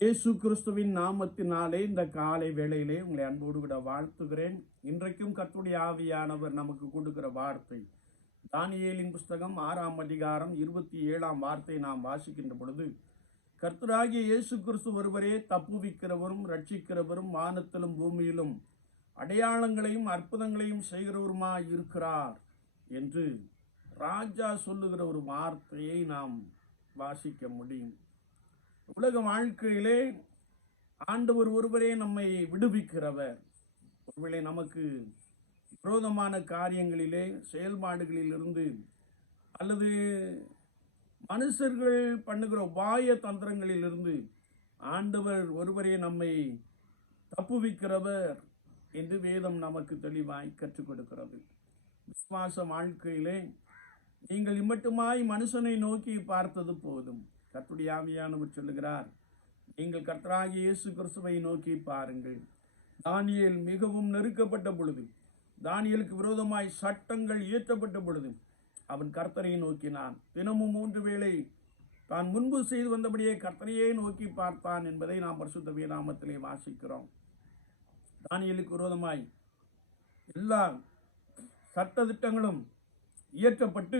இயேசு கிறிஸ்துவின் நாமத்தினாலே இந்த காலை வேளையிலே உங்களை அன்போடு கூட வாழ்த்துகிறேன். இன்றைக்கும் கர்த்தருடைய ஆவியானவர் நமக்கு கொடுக்கிற வார்த்தை. தானியேலின் புஸ்தகம் ஆறாம் அதிகாரம் இருபத்தி ஏழாம் வார்த்தை நாம் வாசிக்கின்ற பொழுது கர்த்தராகிய இயேசு கிறிஸ்து ஒருவரே தப்புவிக்கிறவரும் ரட்சிக்கிறவரும் வானத்திலும் பூமியிலும் அடையாளங்களையும் அற்புதங்களையும் செய்கிறவருமாய் இருக்கிறார் என்று ராஜா சொல்லுகிற ஒரு வார்த்தையை நாம் வாசிக்க முடியும். உலக வாழ்க்கையிலே ஆண்டவர் ஒருவரே நம்மை விடுவிக்கிறவர். ஒருவேளை நமக்கு விரோதமான காரியங்களிலே செயல்பாடுகளிலிருந்து அல்லது மனுஷர்கள் பண்ணுகிற உபாய தந்திரங்களிலிருந்து ஆண்டவர் ஒருவரே நம்மை தப்புவிக்கிறவர் என்று வேதம் நமக்கு தெளிவாய் கற்றுக் கொடுக்கிறது. விசுவாச வாழ்க்கையிலே நீங்கள் இம்மட்டுமாய் மனுஷனை நோக்கி பார்த்தது போதும். கத்துடைய ஆவியானவர் சொல்லுகிறார் நீங்கள் கர்த்தராகிய இயேசு கிறிஸ்துவை நோக்கி பாருங்கள். தானியல் மிகவும் நெருக்கப்பட்ட பொழுது தானியலுக்கு விரோதமாய் சட்டங்கள் இயற்றப்பட்ட பொழுது அவன் கர்த்தரை நோக்கினான். தினமும் மூன்று வேளை தான் முன்பு செய்து வந்தபடியே கர்த்தரையே நோக்கி பார்த்தான் என்பதை நாம் பரிசுத்த வீராமத்திலே வாசிக்கிறோம். தானியலுக்கு விரோதமாய் எல்லா சட்ட திட்டங்களும் இயற்றப்பட்டு